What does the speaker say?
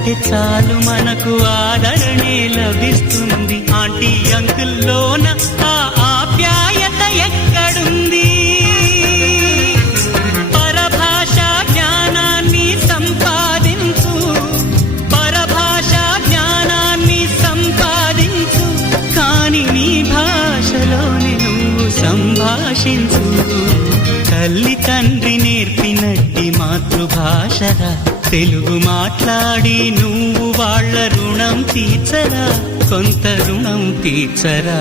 అంటే చాలు మనకు ఆదరణే లభిస్తుంది. ఆంటీ అంకుల్లోన ఆ ఆప్యాయత ఎక్కడుంది? పరభాషా జ్ఞానాన్ని సంపాదించు. పరభాషా జ్ఞానాన్ని సంపాదించు. కాని నీ భాషలోని నువ్వు సంభాషించు. తల్లి తండ్రి నేర్పినట్టి మాతృభాషరా. తెలుగు మాట్లాడి నువ్వు వాళ్ళ రుణం తీర్చరా. కొంత రుణం తీర్చరా.